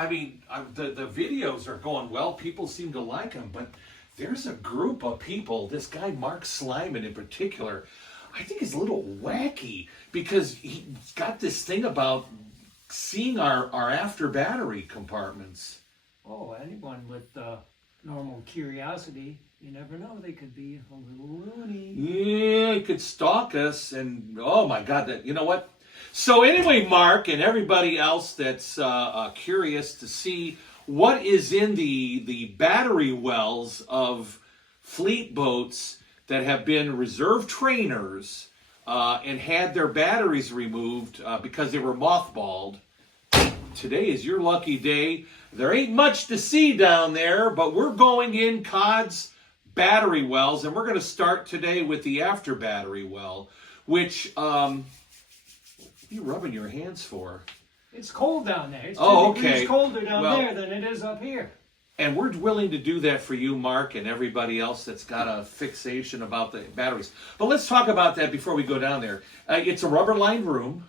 I mean, the videos are going well. People seem to like them, but there's a group of people, this guy Mark Slyman in particular, I think is a little wacky because he's got this thing about seeing our after battery compartments. Oh, anyone with normal curiosity, you never know, they could be a little loony. Yeah, he could stalk us, and oh my God, you know what? So anyway, Mark and everybody else that's curious to see what is in the battery wells of fleet boats that have been reserve trainers and had their batteries removed because they were mothballed. Today is your lucky day. There ain't much to see down there, but we're going in Cod's battery wells, and we're going to start today with the after battery well, which, what are you rubbing your hands for? It's cold down there. It's 2 degrees colder down there than it is up here. And we're willing to do that for you, Mark, and everybody else that's got a fixation about the batteries. But let's talk about that before we go down there. It's a rubber-lined room,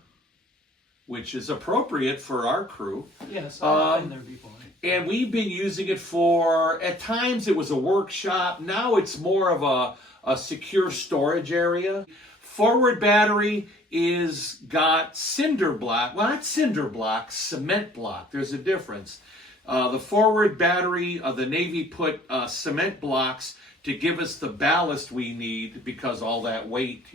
which is appropriate for our crew. Yes, I've been there before. And we've been using it for, at times it was a workshop. Now it's more of a secure storage area. Forward battery is got cinder block. Well, not cinder block, cement block. There's a difference. The forward battery, the Navy put cement blocks to give us the ballast we need because all that weight,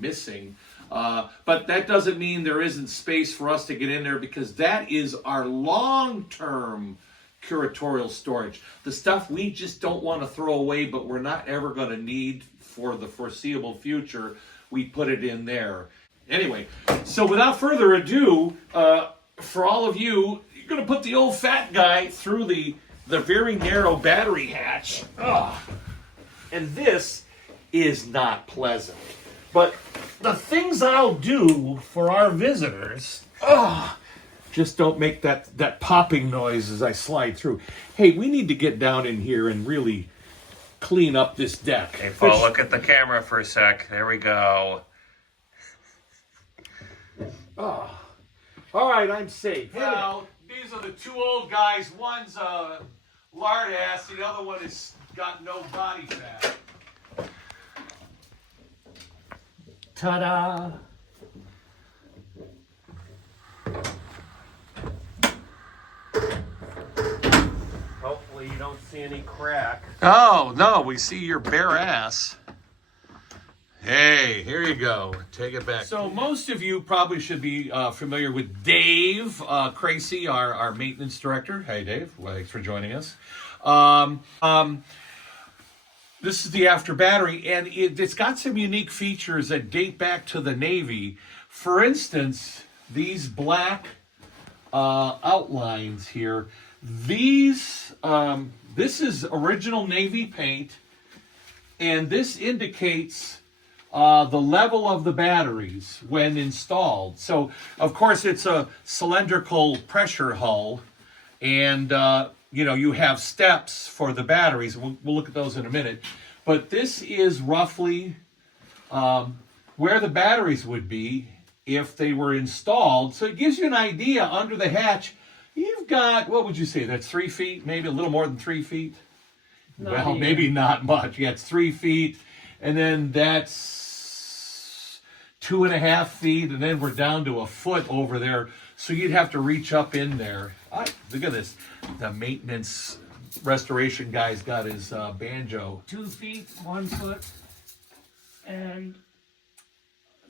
missing. But that doesn't mean there isn't space for us to get in there because that is our long-term curatorial storage. The stuff we just don't want to throw away, but we're not ever going to need for the foreseeable future, we put it in there. Anyway, so without further ado, for all of you, you're going to put the old fat guy through the very narrow battery hatch. Ugh. And this is not pleasant. But the things I'll do for our visitors, just don't make that popping noise as I slide through. Hey, we need to get down in here and really clean up this deck. Hey, Paul, look at the camera for a sec. There we go. Oh. All right, I'm safe. Well, these are the two old guys. One's a lard ass, the other one has got no body fat. Ta-da! Hopefully you don't see any crack. Oh, no, we see your bare ass. Hey, here you go. Take it back. So most of you probably should be familiar with Dave Cracy, our maintenance director. Hey, Dave. Well, thanks for joining us. This is the after battery, and it's got some unique features that date back to the Navy. For instance, these black outlines here. This is original Navy paint, and this indicates the level of the batteries when installed. So, of course, it's a cylindrical pressure hull, and you have steps for the batteries. We'll look at those in a minute. But this is roughly where the batteries would be if they were installed. So it gives you an idea under the hatch. You've got, what would you say, that's 3 feet, maybe a little more than 3 feet? Well, maybe not much. Yeah, it's 3 feet, and then that's 2.5 feet, and then we're down to a foot over there. So you'd have to reach up in there. Look at this. The maintenance restoration guy's got his banjo. 2 feet, 1 foot, and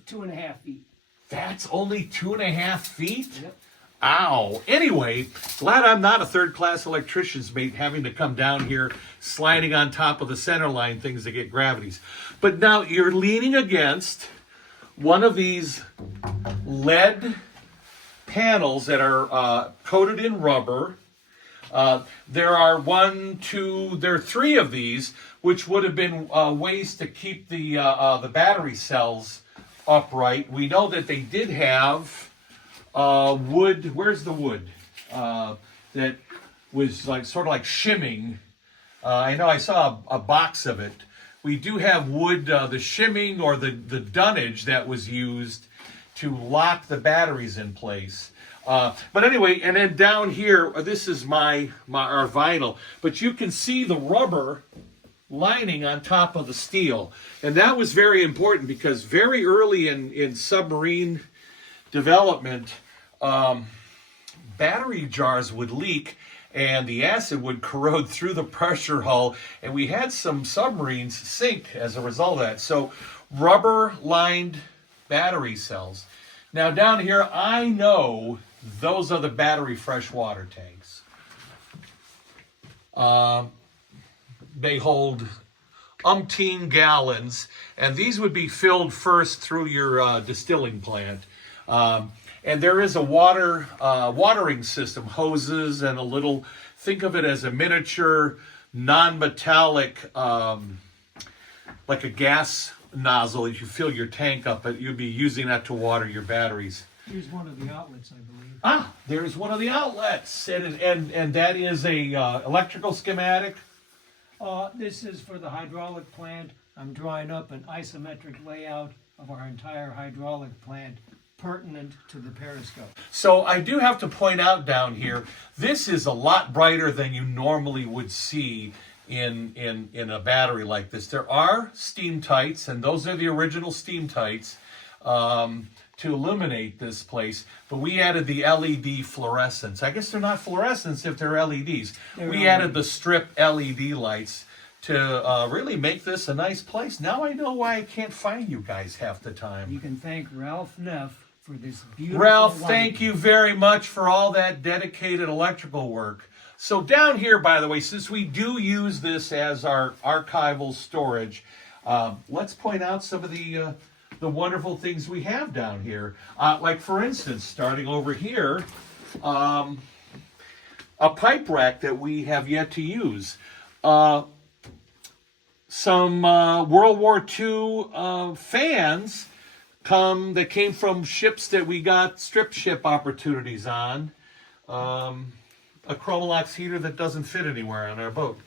2.5 feet. That's only 2.5 feet? Yep. Ow. Anyway, glad I'm not a third-class electrician's mate having to come down here sliding on top of the center line things to get gravities. But now you're leaning against one of these lead panels that are coated in rubber. There are 3 of these, which would have been ways to keep the battery cells upright. We know that they did have wood. Where's the wood? That was sort of like shimming. I know I saw a box of it. We do have wood, the shimming or the dunnage that was used to lock the batteries in place. But anyway, and then down here, this is our vinyl. But you can see the rubber lining on top of the steel. And that was very important because very early in submarine development, battery jars would leak and the acid would corrode through the pressure hull. And we had some submarines sink as a result of that. So rubber-lined battery cells. Now down here, I know those are the battery freshwater tanks. They hold umpteen gallons, and these would be filled first through your distilling plant. And there is a watering system, hoses and a little, think of it as a miniature, non-metallic, like a gas nozzle. If you fill your tank up, you'd be using that to water your batteries. Here's one of the outlets, I believe. Ah, there's one of the outlets, and that is a electrical schematic. This is for the hydraulic plant. I'm drawing up an isometric layout of our entire hydraulic plant pertinent to the periscope. So I do have to point out down here, this is a lot brighter than you normally would see in a battery like this. There are steam tights, and those are the original steam tights to illuminate this place, but we added the LED fluorescence. I guess they're not fluorescents if they're LEDs. We added the strip LED lights to really make this a nice place. Now I know why I can't find you guys half the time. You can thank Ralph Neff for this beautiful Ralph, light. thank you very much for all that dedicated electrical work. So down here, by the way, since we do use this as our archival storage, let's point out some of the wonderful things we have down here. Like, for instance, starting over here, a pipe rack that we have yet to use. Some World War II fans that came from ships that we got strip ship opportunities on. A Chromalox heater that doesn't fit anywhere on our boat.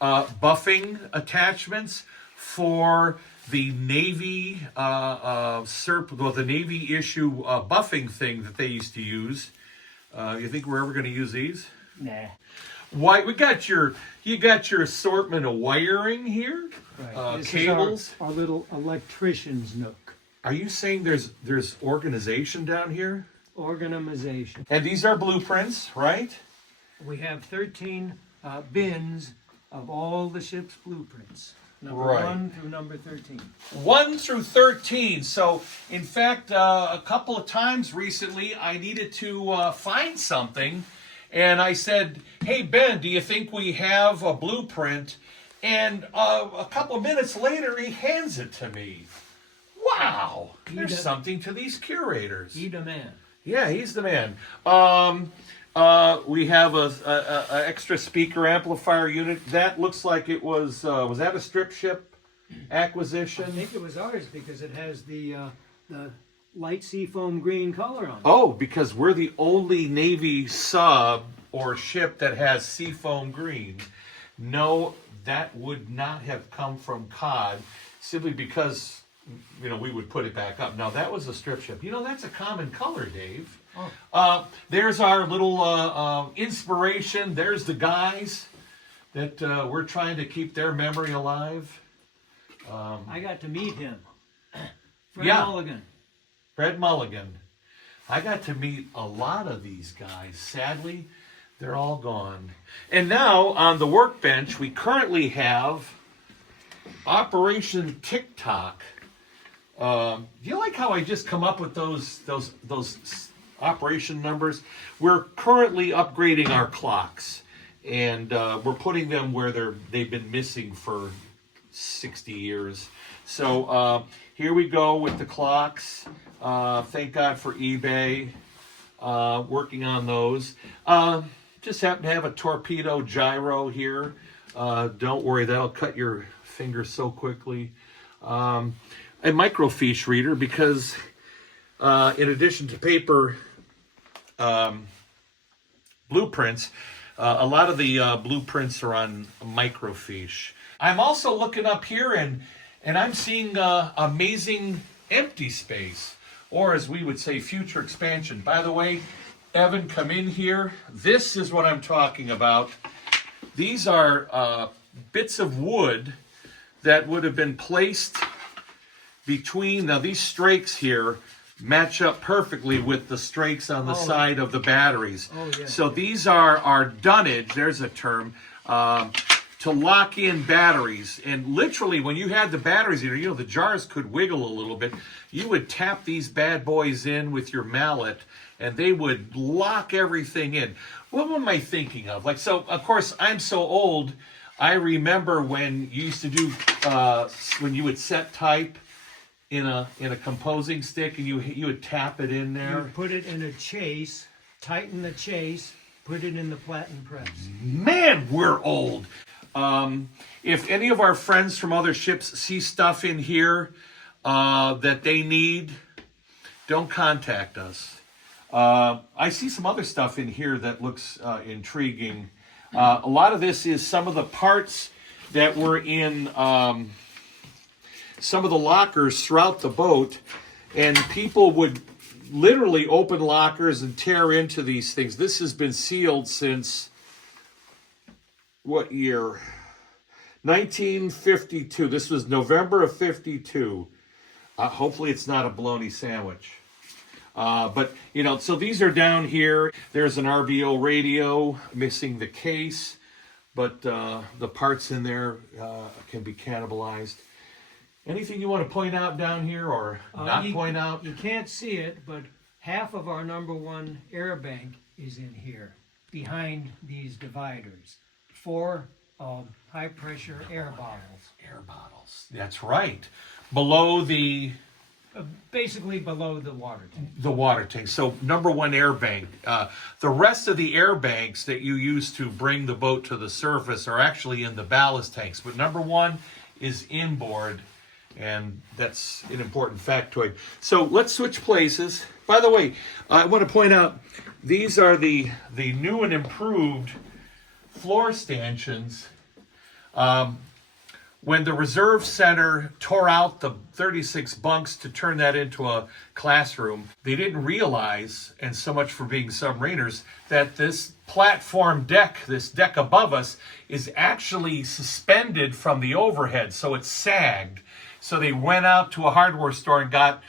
Buffing attachments for the Navy the Navy issue buffing thing that they used to use. You think we're ever going to use these? Nah. Why you got your assortment of wiring here? Right. This Cables. is our little electrician's nook. Are you saying there's organization down here? Organization. And these are blueprints, right? We have 13 bins of all the ship's blueprints. Number Right. 1 through number 13. 1 through 13. So, in fact, a couple of times recently, I needed to find something. And I said, hey, Ben, do you think we have a blueprint? And a couple of minutes later, he hands it to me. Wow, there's something to these curators. He the man. Yeah, he's the man. We have a extra speaker amplifier unit. That looks like it was that a strip ship acquisition? I think it was ours because it has the light seafoam green color on it. Oh, because we're the only Navy sub or ship that has seafoam green. No, that would not have come from Cod, simply because we would put it back up. Now, that was a strip ship. That's a common color, Dave. Oh. There's our little inspiration. There's the guys that we're trying to keep their memory alive. I got to meet him. Fred Yeah. Mulligan. Fred Mulligan. I got to meet a lot of these guys. Sadly, they're all gone. And now, on the workbench, we currently have Operation TikTok. Do you like how I just come up with those operation numbers? We're currently upgrading our clocks, and we're putting them where they've been missing for 60 years. So here we go with the clocks. Thank God for eBay. Working on those. Just happen to have a torpedo gyro here. Don't worry, that'll cut your finger so quickly. A microfiche reader, because in addition to paper blueprints, a lot of the blueprints are on microfiche. I'm also looking up here and I'm seeing amazing empty space. or as we would say, future expansion. By the way, Evan, come in here. This is what I'm talking about. These are bits of wood that would have been placed between, now these strakes here match up perfectly with the strakes on the side of the batteries. Oh, yeah. So these are dunnage, there's a term, to lock in batteries. And literally when you had the batteries in, you know, the jars could wiggle a little bit. You would tap these bad boys in with your mallet and they would lock everything in. What am I thinking of? Like, so of course I'm so old, I remember when you used to do, when you would set type in a composing stick and you would tap it in there. You put it in a chase, tighten the chase, put it in the platen press. Man, we're old. If any of our friends from other ships see stuff in here that they need, don't contact us. I see some other stuff in here that looks intriguing. A lot of this is some of the parts that were in some of the lockers throughout the boat, and people would literally open lockers and tear into these things. This has been sealed since what year? 1952. This was November of 52. Hopefully it's not a bologna sandwich. But, you know, so these are down here. There's an RBO radio, missing the case, but the parts in there can be cannibalized. Anything you want to point out down here or not point out? You can't see it, but half of our #1 air bank is in here, behind these dividers. 4 high-pressure air bottles. Air bottles. That's right. Below the... Basically below the water tank. The water tank. So #1 air bank. The rest of the air banks that you use to bring the boat to the surface are actually in the ballast tanks. But #1 is inboard, and that's an important factoid. So let's switch places. By the way, I want to point out, these are the new and improved floor stanchions. When the reserve center tore out the 36 bunks to turn that into a classroom, they didn't realize, and so much for being submariners, that this platform deck, this deck above us, is actually suspended from the overhead, so it's sagged. So they went out to a hardware store and got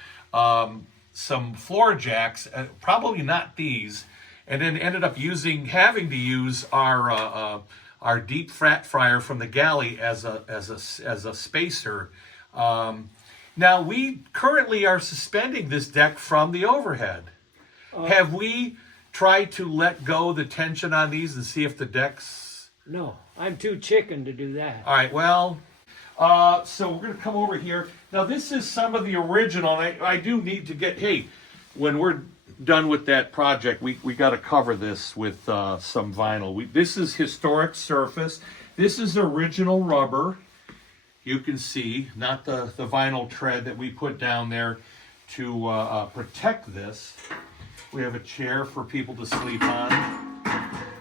some floor jacks, probably not these, and then ended up having to use our deep fat fryer from the galley as a spacer. Now we currently are suspending this deck from the overhead. Have we tried to let go the tension on these and see if the deck's... No, I'm too chicken to do that. All right, well, so we're going to come over here. Now this is some of the original. I do need to get, hey, when we're done with that project, we got to cover this with some vinyl. This is historic surface. This is original rubber. You can see, not the vinyl tread that we put down there to protect this. We have a chair for people to sleep on.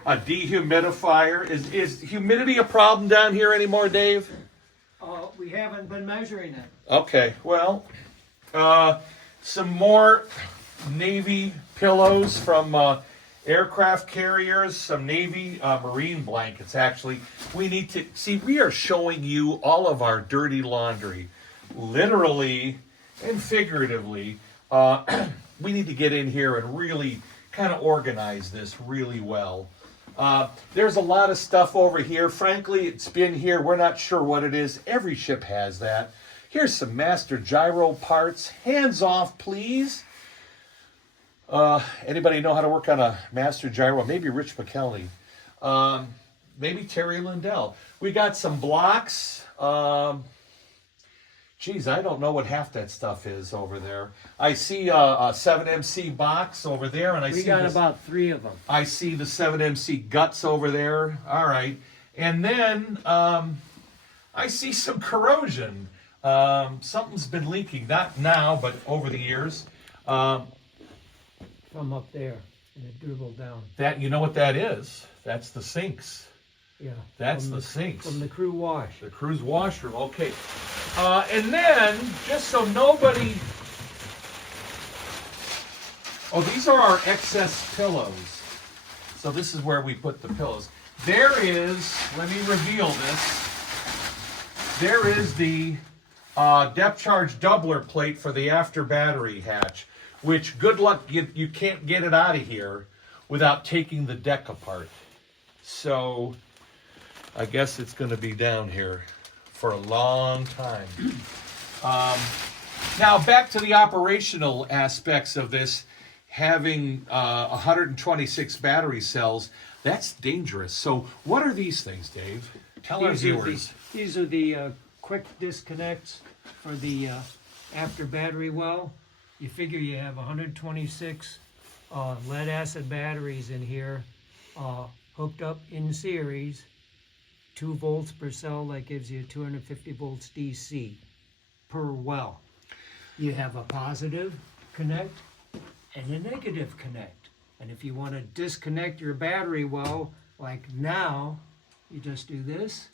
A dehumidifier. Is humidity a problem down here anymore, Dave? We haven't been measuring it. Okay, well, some more Navy pillows from aircraft carriers, some Navy marine blankets, actually. We need to, see, we are showing you all of our dirty laundry, literally and figuratively. We need to get in here and really kind of organize this really well. There's a lot of stuff over here. Frankly, it's been here. We're not sure what it is. Every ship has that. Here's some master gyro parts. Hands off, please. Anybody know how to work on a master gyro? Maybe Rich McKelney. Maybe Terry Lindell. We got some blocks. Geez, I don't know what half that stuff is over there. I see a 7MC box over there, and We got about 3 of them. I see the 7MC guts over there. All right. And then I see some corrosion. Something's been leaking, not now, but over the years. From up there, and it dribbled down. That, you know what that is? That's the sinks. Yeah. That's the sinks. From the crew wash. The crew's washroom, okay. And then, just so nobody Oh, these are our excess pillows. So this is where we put the pillows. There is, let me reveal this. There is the depth charge doubler plate for the after battery hatch, which good luck, you can't get it out of here without taking the deck apart. So I guess it's going to be down here for a long time. Now back to the operational aspects of this. Having 126 battery cells, that's dangerous. So what are these things, Dave? Tell our viewers. These are the quick disconnects for the after battery well. You figure you have 126 lead acid batteries in here, hooked up in series, 2 volts per cell. That gives you 250 volts DC per well. You have a positive connect and a negative connect. And if you want to disconnect your battery well, like now, you just do this,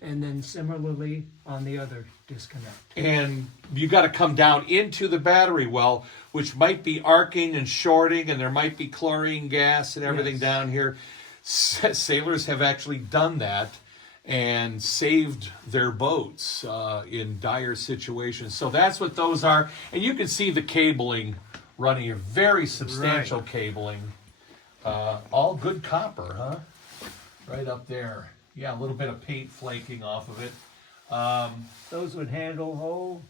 and then similarly on the other disconnect. And you got to come down into the battery well, which might be arcing and shorting, and there might be chlorine gas and everything Yes. down here. Sailors have actually done that and saved their boats in dire situations. So that's what those are. And you can see the cabling running here. Very substantial cabling. All good copper, huh? Right up there. Yeah, a little bit of paint flaking off of it. Those would handle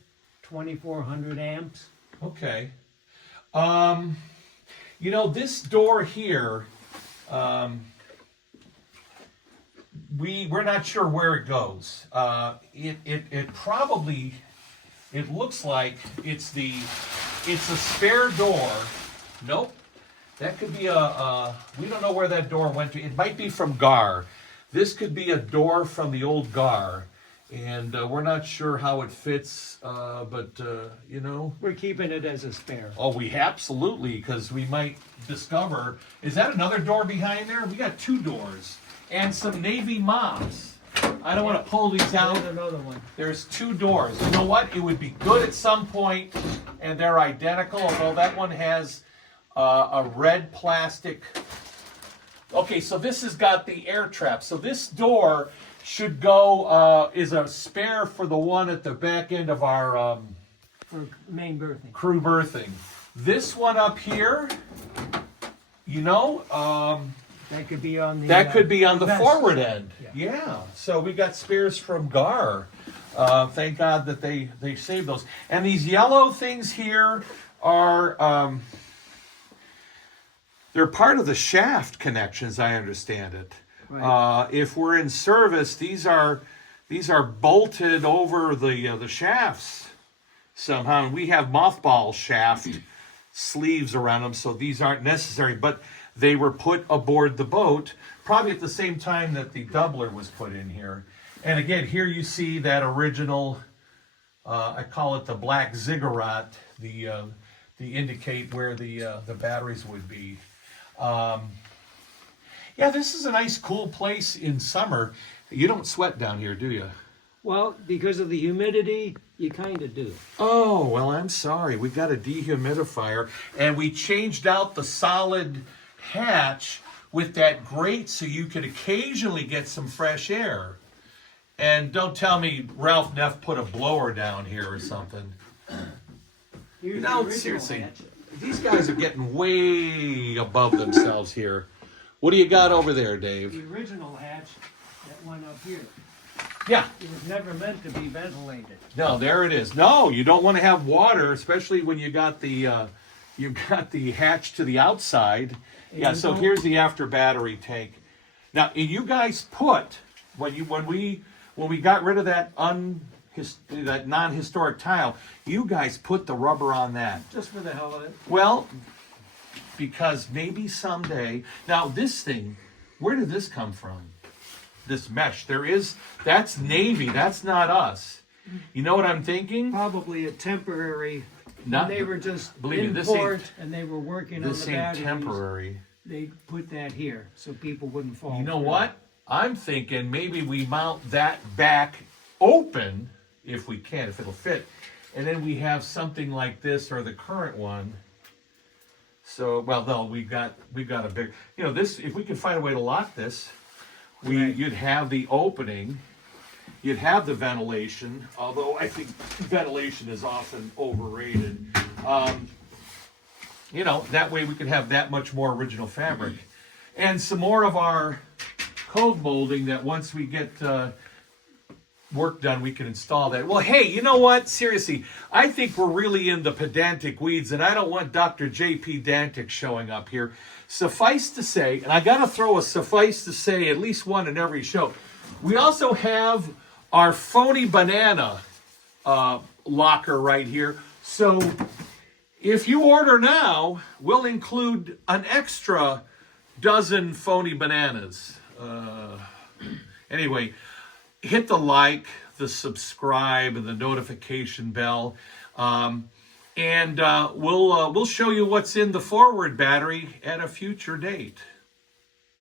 2,400 amps. Okay. You know, this door here, we're not sure where it goes. It probably, it looks like it's a spare door. Nope. That could be we don't know where that door went to. It might be from GAR. This could be a door from the old GAR. And we're not sure how it fits, but, you know. We're keeping it as a spare. Oh, we absolutely, because we might discover, is that another door behind there? We got 2 doors and some Navy mops. I don't want to pull these out. There's another one. There's 2 doors. You know what? It would be good at some point, and they're identical, although that one has a red plastic. Okay, so this has got the air trap. So this door should go, is a spare for the one at the back end of our For main berthing. crew berthing. This one up here, you know, That could be on the that could be on the vest. forward end. Yeah. Yeah. So we got spares from GAR. Thank God that they saved those. And these yellow things here are they're part of the shaft connections, I understand it. Right. If we're in service, these are bolted over the shafts somehow. And we have mothball shaft sleeves around them, so these aren't necessary. But they were put aboard the boat, probably at the same time that the doubler was put in here. And again, here you see that original, I call it the black ziggurat, the indicate where the batteries would be. Yeah, this is a nice, cool place in summer. You don't sweat down here, do you? Well, because of the humidity, you kind of do. Oh, well, I'm sorry. We got a dehumidifier, and we changed out the solid hatch with that grate so you could occasionally get some fresh air. And don't tell me Ralph Neff put a blower down here or something. Here's No, the original seriously. hatch. These guys are getting way above themselves here. What do you got over there, Dave? The original hatch that went up here. Yeah. It was never meant to be ventilated. No, there it is. No, you don't want to have water, especially when you got the hatch to the outside. Yeah. So here's the after battery tank. Now, you guys put when we got rid of that that non-historic tile, you guys put the rubber on that. Just for the hell of it. Well, because maybe someday. Now, this thing, where did this come from? This mesh. That's Navy. That's not us. You know what I'm thinking? Probably a temporary. Not- They were just believe me, in this ain't- port and they were working on This the ain't batteries. temporary. They put that here so people wouldn't fall. You know through. what? I'm thinking maybe we mount that back open, if we can, if it'll fit. And then we have something like this, or the current one, So, well, no, we've got a big, this, if we can find a way to lock this, you'd have the opening, you'd have the ventilation, although I think ventilation is often overrated. That way we could have that much more original fabric. And some more of our cove molding that once we get work done, we can install that. Well, hey, you know what? Seriously, I think we're really in the pedantic weeds, and I don't want Dr. J.P. Dantic showing up here. Suffice to say, and I got to throw a suffice to say, at least one in every show, we also have our phony banana locker right here. So if you order now, we'll include an extra dozen phony bananas. Anyway, hit the like, the subscribe, and the notification bell, and we'll show you what's in the forward battery at a future date.